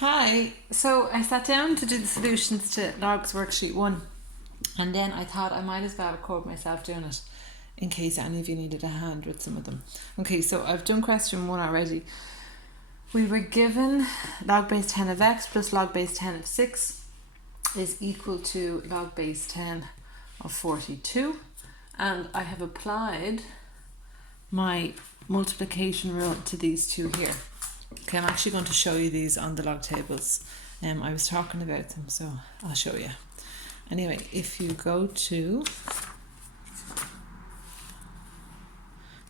Hi, so I sat down to do the solutions to logs worksheet 1, and then I thought I might as well record myself doing it in case any of you needed a hand with some of them. Okay, so I've done question 1 already. We were given log base 10 of x plus log base 10 of 6 is equal to log base 10 of 42, and I have applied my multiplication rule to these two here. Okay, I'm actually going to show you these on the log tables. I was talking about them, so I'll show you. Anyway, if you go to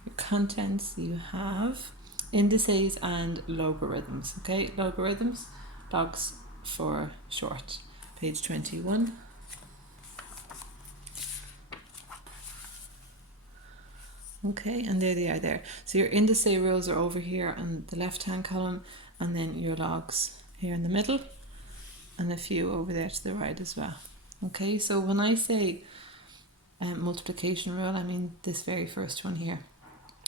your contents, you have indices and logarithms. Okay, logarithms, logs for short. Page 21. Okay, and there they are there. So your indice rules are over here on the left hand column, and then your logs here in the middle, and a few over there to the right as well. Okay, so when I say multiplication rule, I mean this very first one here.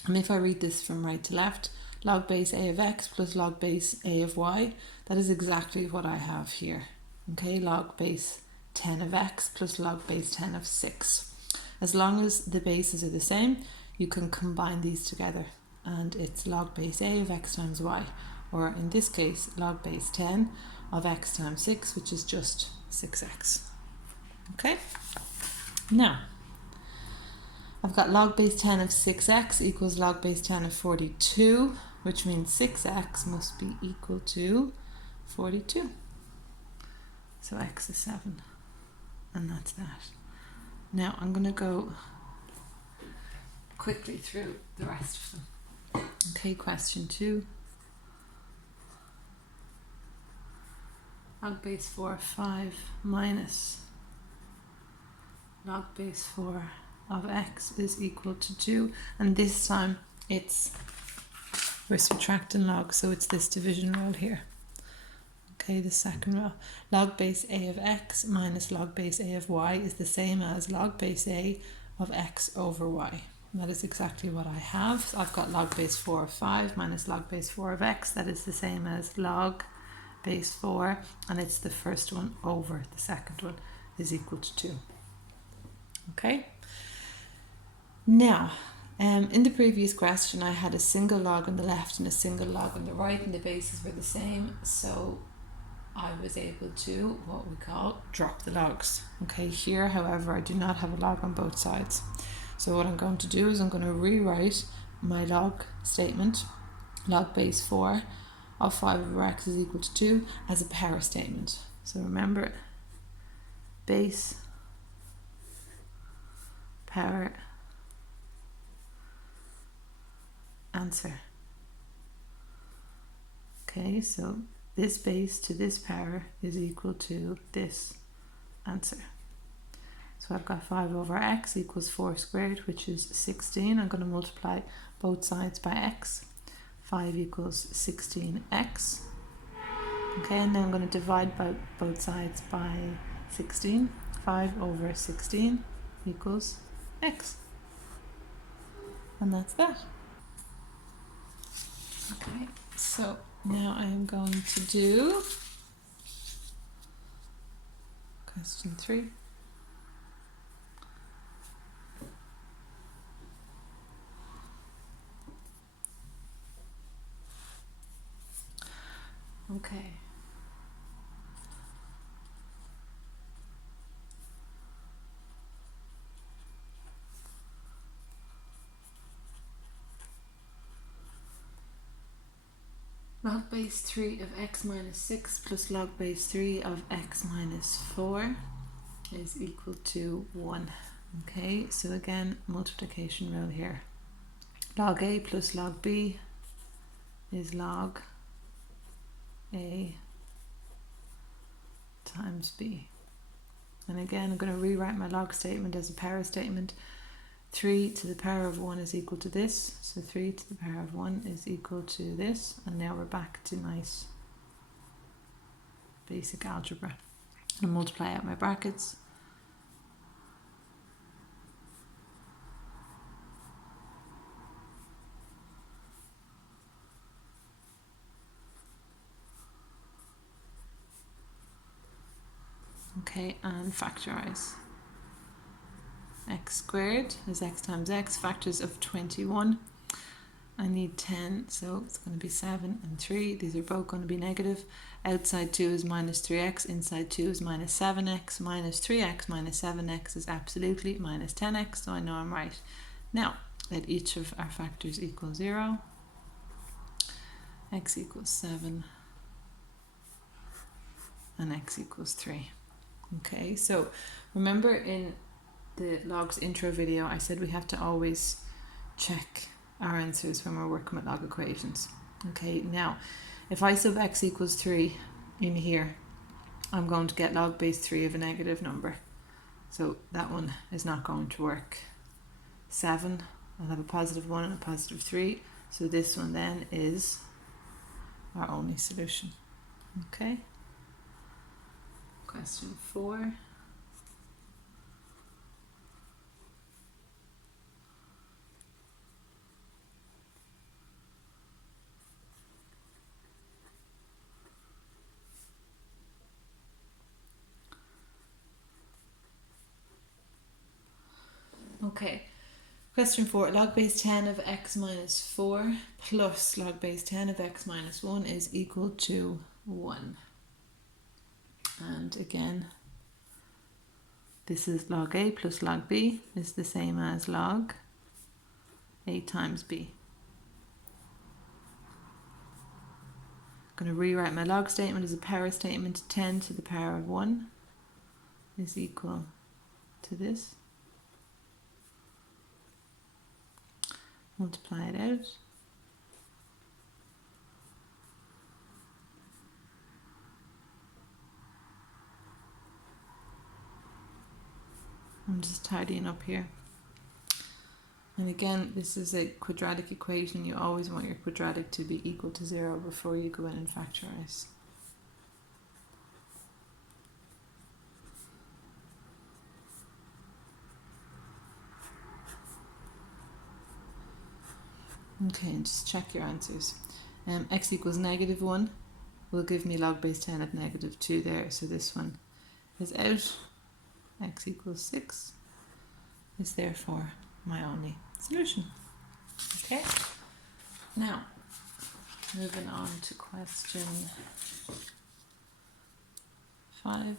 And if I read this from right to left, log base a of x plus log base a of y, that is exactly what I have here. Okay, log base 10 of x plus log base 10 of 6. As long as the bases are the same, you can combine these together, and it's log base a of x times y, or in this case log base 10 of x times 6, which is just 6x. Okay, now I've got log base 10 of 6x equals log base 10 of 42, which means 6x must be equal to 42. So x is 7, and that's that. Now I'm going to go quickly through the rest of them. Okay, question 2. Log base 4 of 5 minus log base 4 of x is equal to 2, and this time we're subtracting log, so it's this division rule here. Okay, the second row. Log base a of x minus log base a of y is the same as log base a of x over y. And that is exactly what I have. So I've got log base 4 of 5 minus log base 4 of x. That is the same as log base 4, and it's the first one over the second one is equal to 2. Okay. Now, in the previous question, I had a single log on the left and a single log on the right, and the bases were the same. So I was able to, what we call, drop the logs. Okay, here, however, I do not have a log on both sides. So what I'm going to do is I'm going to rewrite my log statement, log base 4 of 5 over x is equal to 2, as a power statement. So remember, base, power, answer. Okay, so this base to this power is equal to this answer. So I've got 5 over x equals 4 squared, which is 16. I'm going to multiply both sides by x. 5 equals 16x. Okay, and then I'm going to divide both sides by 16. 5 over 16 equals x. And that's that. Okay, so now I am going to do question 3. Okay. Log base 3 of x minus 6 plus log base 3 of x minus 4 is equal to 1. Okay, so again, multiplication rule here. Log a plus log b is log a times b. And again, I'm going to rewrite my log statement as a power statement. 3 to the power of 1 is equal to this. So 3 to the power of 1 is equal to this. And now we're back to nice basic algebra. And multiply out my brackets. Okay, and factorize. X squared is x times x, factors of 21. I need 10, so it's going to be 7 and 3. These are both going to be negative. Outside 2 is minus 3x, inside 2 is minus 7x. Minus 3x minus 7x is absolutely minus 10x, so I know I'm right. Now, let each of our factors equal 0. X equals 7 and x equals 3. Okay, so remember in the logs intro video I said we have to always check our answers when we're working with log equations. Okay, now if I sub x equals 3 in here, I'm going to get log base 3 of a negative number, so that one is not going to work. 7, I'll have a positive 1 and a positive 3, so this one then is our only solution. Okay, question 4. Okay, question 4. Log base 10 of x minus 4 plus log base 10 of x minus 1 is equal to 1. And again, this is log a plus log b is the same as log a times b. I'm going to rewrite my log statement as a power statement. 10 to the power of 1 is equal to this. Multiply it out. I'm just tidying up here. And again, this is a quadratic equation. You always want your quadratic to be equal to 0 before you go in and factorize. Okay, and just check your answers. X equals negative 1 will give me log base 10 at negative 2 there, so this one is out. X equals 6 is therefore my only solution. Okay, now moving on to question 5.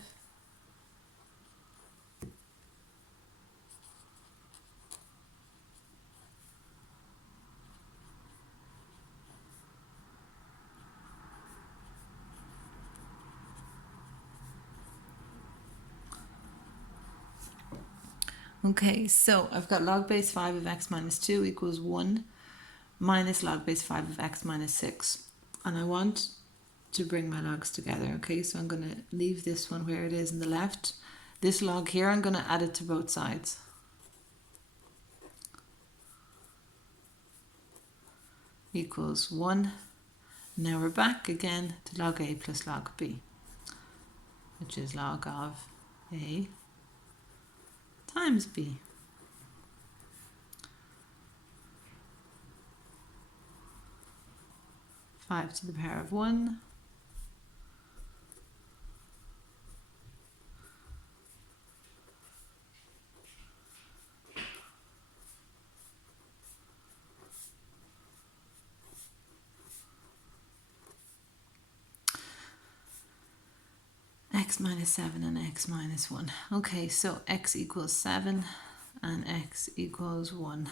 Okay, so I've got log base 5 of x minus 2 equals 1 minus log base 5 of x minus 6. And I want to bring my logs together, okay? So I'm going to leave this one where it is in the left. This log here, I'm going to add it to both sides. Equals 1. Now we're back again to log a plus log b, which is log of a times b. Five to the power of 1 x minus 7 and x minus 1. Okay, so x equals 7 and x equals 1.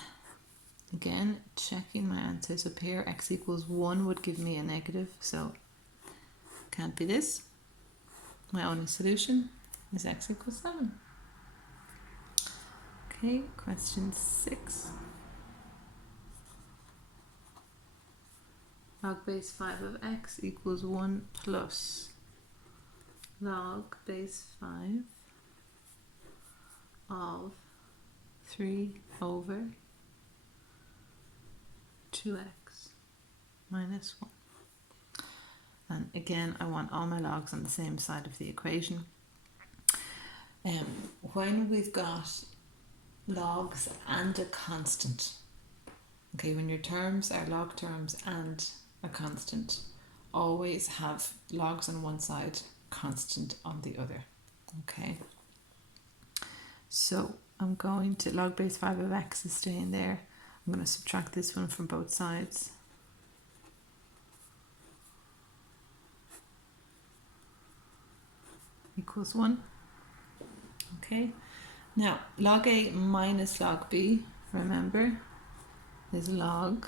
Again, checking my answers up here. X equals 1 would give me a negative, so can't be this. My only solution is x equals 7. Okay, question 6. Log base 5 of x equals 1 plus log base 5 of 3 over 2x minus 1. And again, I want all my logs on the same side of the equation. When we've got logs and a constant, okay, when your terms are log terms and a constant, always have logs on one side, constant on the other. Okay, so I'm going to log base 5 of x is staying there. I'm going to subtract this one from both sides. Equals 1. Okay, now log a minus log b, remember, is log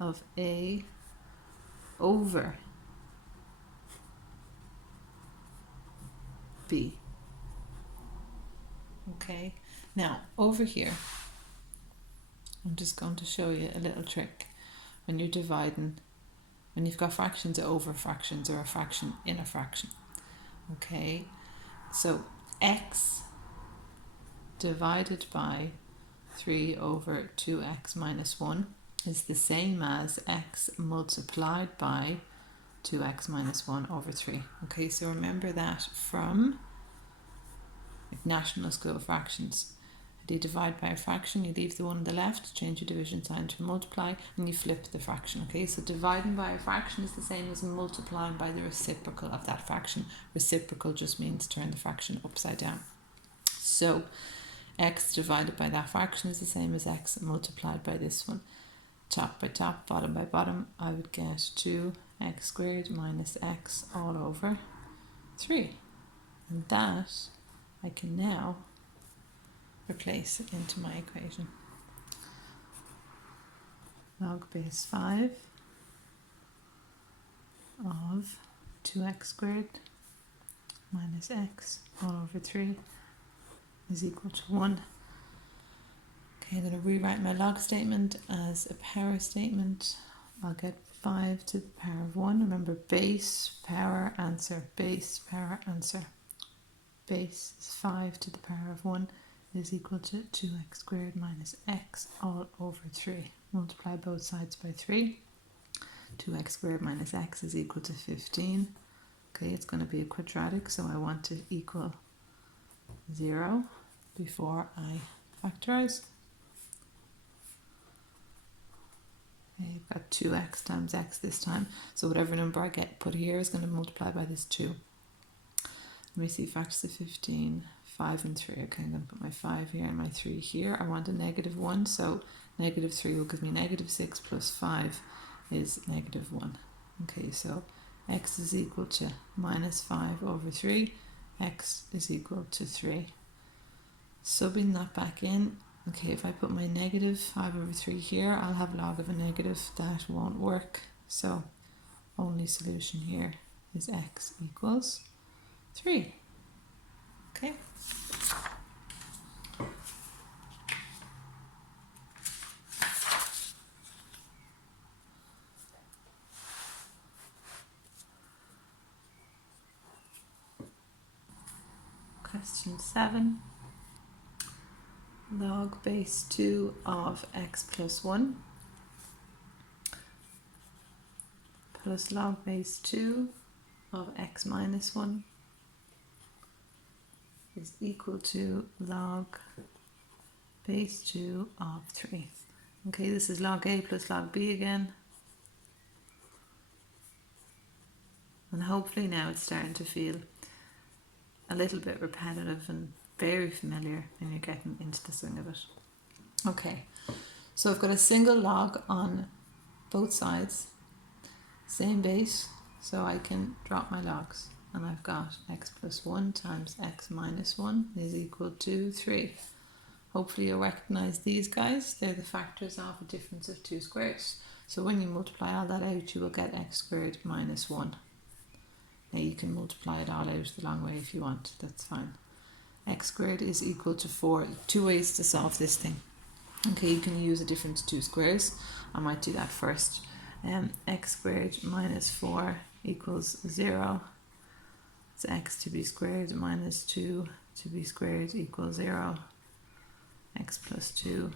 of a over b. Okay, now over here, I'm just going to show you a little trick. When you're dividing, when you've got fractions over fractions or a fraction in a fraction. Okay, so x divided by 3 over 2x minus 1 is the same as x multiplied by 2x minus 1 over 3. Okay, so remember that from National School Fractions. If you divide by a fraction, you leave the one on the left, change your division sign to multiply, and you flip the fraction. Okay, so dividing by a fraction is the same as multiplying by the reciprocal of that fraction. Reciprocal just means turn the fraction upside down. So x divided by that fraction is the same as x multiplied by this one. Top by top, bottom by bottom, I would get 2x squared minus x all over 3. And that I can now replace into my equation. Log base 5 of 2x squared minus x all over 3 is equal to 1. Okay, I'm going to rewrite my log statement as a power statement. I'll get 5 to the power of 1. Remember, base, power, answer, base, power, answer. Base is 5 to the power of 1 is equal to 2x squared minus x all over 3. Multiply both sides by 3. 2x squared minus x is equal to 15. Okay, it's going to be a quadratic, so I want to equal 0 before I factorize. Okay, you've got 2x times x this time, so whatever number I get put here is going to multiply by this 2. Let me see, factors of 15, 5 and 3. Okay, I'm going to put my 5 here and my 3 here. I want a negative 1, so negative 3 will give me negative 6 plus 5 is negative 1. Okay, so x is equal to minus 5 over 3. X is equal to 3. Subbing that back in, okay, if I put my negative 5 over 3 here, I'll have log of a negative. That won't work. So only solution here is x equals 3. Okay. Question 7. Log base 2 of x plus 1 plus log base 2 of x minus 1 is equal to log base 2 of 3. Okay, this is log a plus log b again. And hopefully now it's starting to feel a little bit repetitive and very familiar when you're getting into the swing of it. Okay, so I've got a single log on both sides, same base, so I can drop my logs. And I've got x plus 1 times x minus 1 is equal to 3. Hopefully you'll recognize these guys. They're the factors of a difference of 2 squares. So when you multiply all that out, you will get x squared minus 1. Now you can multiply it all out the long way if you want, that's fine. X squared is equal to 4. 2 ways to solve this thing. Okay, you can use a difference of 2 squares. I might do that first. X squared minus 4 equals 0. It's x to be squared minus 2 to be squared equals 0. X plus 2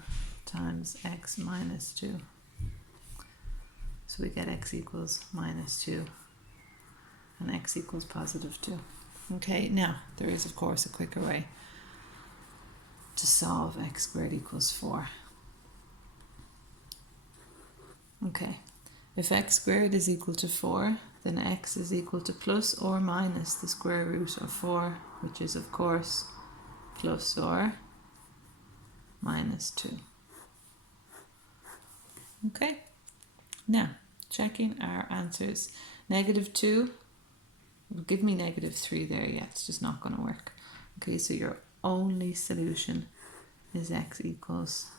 times x minus 2. So we get x equals minus 2 and x equals positive 2. Okay, now there is of course a quicker way to solve x squared equals 4. Okay, if x squared is equal to 4, then x is equal to plus or minus the square root of 4, which is of course plus or minus 2. Okay, now checking our answers. -2 will give me -3 there, yeah, it's just not going to work. Okay, so your only solution is x equals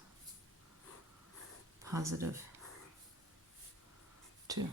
+2.